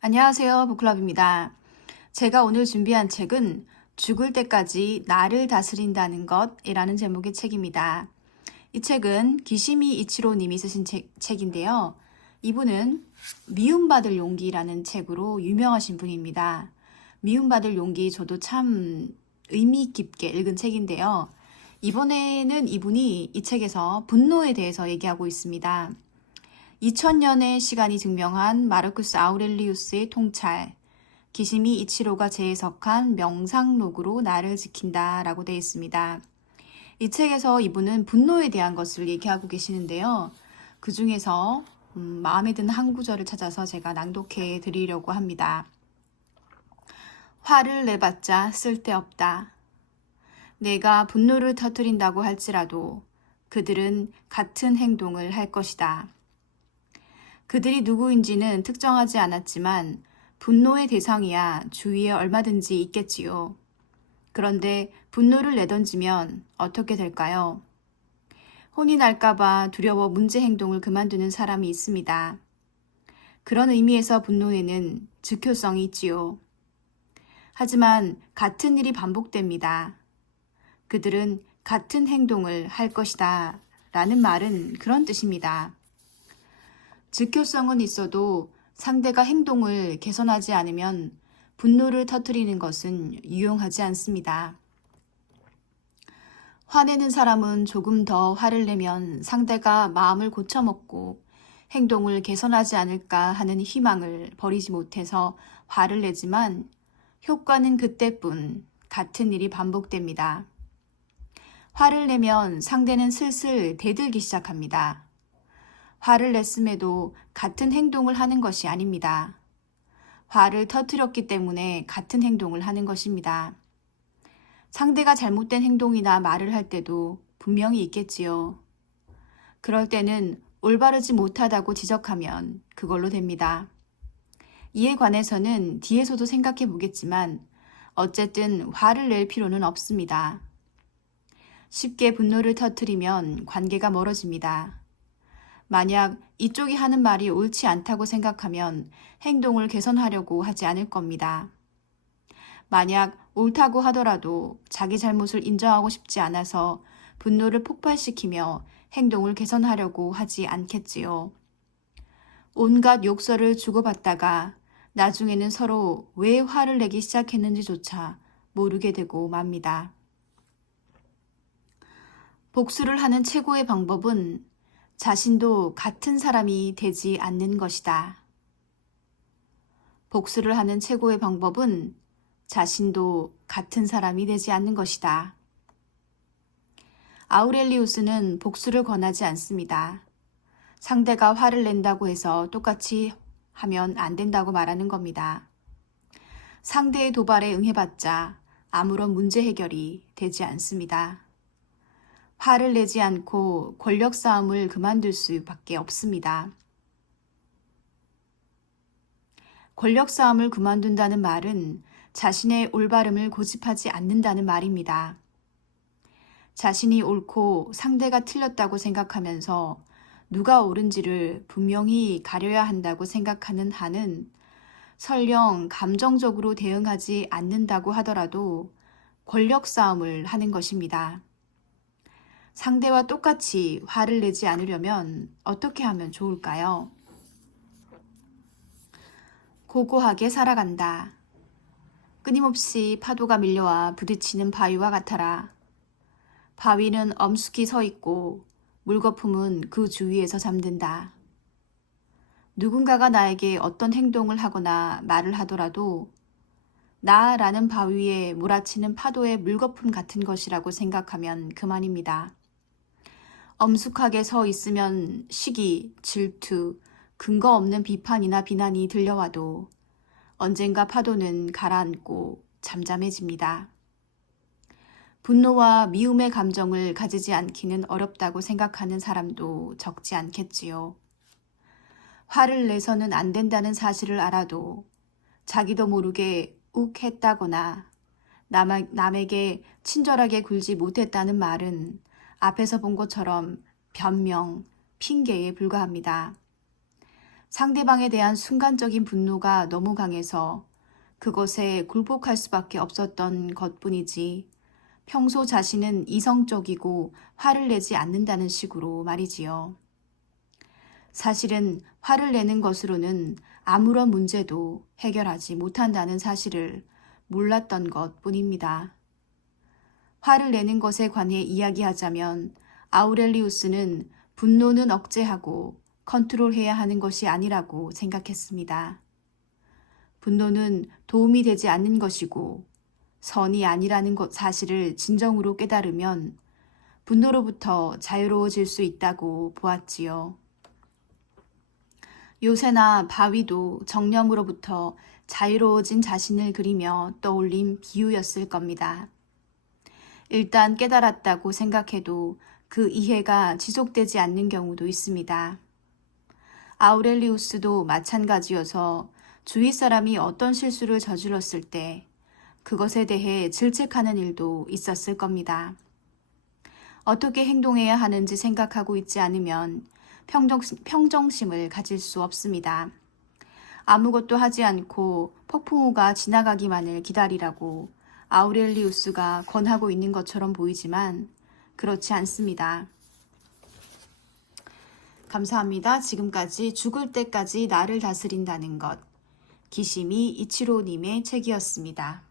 안녕하세요. 북클럽입니다. 제가 오늘 준비한 책은 죽을 때까지 나를 다스린다는 것이라는 제목의 책입니다. 이 책은 기시미 이치로 님이 쓰신 책인데요. 이분은 미움받을 용기라는 책으로 유명하신 분입니다. 미움받을 용기 저도 참 의미 깊게 읽은 책인데요. 이번에는 이분이 이 책에서 분노에 대해서 얘기하고 있습니다. 2000년의 시간이 증명한 마르쿠스 아우렐리우스의 통찰, 기시미 이치로가 재해석한 명상록으로 나를 지킨다 라고 되어 있습니다. 이 책에서 이분은 분노에 대한 것을 얘기하고 계시는데요. 그 중에서 마음에 드는 한 구절을 찾아서 제가 낭독해 드리려고 합니다. 화를 내봤자 쓸데없다. 내가 분노를 터뜨린다고 할지라도 그들은 같은 행동을 할 것이다. 그들이 누구인지는 특정하지 않았지만 분노의 대상이야 주위에 얼마든지 있겠지요. 그런데 분노를 내던지면 어떻게 될까요? 혼이 날까봐 두려워 문제 행동을 그만두는 사람이 있습니다. 그런 의미에서 분노에는 즉효성이 있지요. 하지만 같은 일이 반복됩니다. 그들은 같은 행동을 할 것이다 라는 말은 그런 뜻입니다. 즉효성은 있어도 상대가 행동을 개선하지 않으면 분노를 터뜨리는 것은 유용하지 않습니다. 화내는 사람은 조금 더 화를 내면 상대가 마음을 고쳐먹고 행동을 개선하지 않을까 하는 희망을 버리지 못해서 화를 내지만 효과는 그때뿐 같은 일이 반복됩니다. 화를 내면 상대는 슬슬 대들기 시작합니다. 화를 냈음에도 같은 행동을 하는 것이 아닙니다. 화를 터뜨렸기 때문에 같은 행동을 하는 것입니다. 상대가 잘못된 행동이나 말을 할 때도 분명히 있겠지요. 그럴 때는 올바르지 못하다고 지적하면 그걸로 됩니다. 이에 관해서는 뒤에서도 생각해 보겠지만 어쨌든 화를 낼 필요는 없습니다. 쉽게 분노를 터뜨리면 관계가 멀어집니다. 만약 이쪽이 하는 말이 옳지 않다고 생각하면 행동을 개선하려고 하지 않을 겁니다. 만약 옳다고 하더라도 자기 잘못을 인정하고 싶지 않아서 분노를 폭발시키며 행동을 개선하려고 하지 않겠지요. 온갖 욕설을 주고받다가 나중에는 서로 왜 화를 내기 시작했는지조차 모르게 되고 맙니다. 복수를 하는 최고의 방법은 자신도 같은 사람이 되지 않는 것이다. 복수를 하는 최고의 방법은 자신도 같은 사람이 되지 않는 것이다. 아우렐리우스는 복수를 권하지 않습니다. 상대가 화를 낸다고 해서 똑같이 하면 안 된다고 말하는 겁니다. 상대의 도발에 응해봤자 아무런 문제 해결이 되지 않습니다. 화를 내지 않고 권력 싸움을 그만둘 수밖에 없습니다. 권력 싸움을 그만둔다는 말은 자신의 올바름을 고집하지 않는다는 말입니다. 자신이 옳고 상대가 틀렸다고 생각하면서 누가 옳은지를 분명히 가려야 한다고 생각하는 한은 설령 감정적으로 대응하지 않는다고 하더라도 권력 싸움을 하는 것입니다. 상대와 똑같이 화를 내지 않으려면 어떻게 하면 좋을까요? 고고하게 살아간다. 끊임없이 파도가 밀려와 부딪히는 바위와 같아라. 바위는 엄숙히 서 있고 물거품은 그 주위에서 잠든다. 누군가가 나에게 어떤 행동을 하거나 말을 하더라도 나라는 바위에 몰아치는 파도의 물거품 같은 것이라고 생각하면 그만입니다. 엄숙하게 서 있으면 시기, 질투, 근거 없는 비판이나 비난이 들려와도 언젠가 파도는 가라앉고 잠잠해집니다. 분노와 미움의 감정을 가지지 않기는 어렵다고 생각하는 사람도 적지 않겠지요. 화를 내서는 안 된다는 사실을 알아도 자기도 모르게 욱 했다거나 남에게 친절하게 굴지 못했다는 말은 앞에서 본 것처럼 변명, 핑계에 불과합니다. 상대방에 대한 순간적인 분노가 너무 강해서 그것에 굴복할 수밖에 없었던 것뿐이지 평소 자신은 이성적이고 화를 내지 않는다는 식으로 말이지요. 사실은 화를 내는 것으로는 아무런 문제도 해결하지 못한다는 사실을 몰랐던 것 뿐입니다. 화를 내는 것에 관해 이야기하자면 아우렐리우스는 분노는 억제하고 컨트롤해야 하는 것이 아니라고 생각했습니다. 분노는 도움이 되지 않는 것이고 선이 아니라는 사실을 진정으로 깨달으면 분노로부터 자유로워질 수 있다고 보았지요. 요새나 바위도 정념으로부터 자유로워진 자신을 그리며 떠올린 비유였을 겁니다. 일단 깨달았다고 생각해도 그 이해가 지속되지 않는 경우도 있습니다. 아우렐리우스도 마찬가지여서 주위 사람이 어떤 실수를 저질렀을 때 그것에 대해 질책하는 일도 있었을 겁니다. 어떻게 행동해야 하는지 생각하고 있지 않으면 평정심을 가질 수 없습니다. 아무것도 하지 않고 폭풍우가 지나가기만을 기다리라고 아우렐리우스가 권하고 있는 것처럼 보이지만 그렇지 않습니다. 감사합니다. 지금까지 죽을 때까지 나를 다스린다는 것, 기시미 이치로님의 책이었습니다.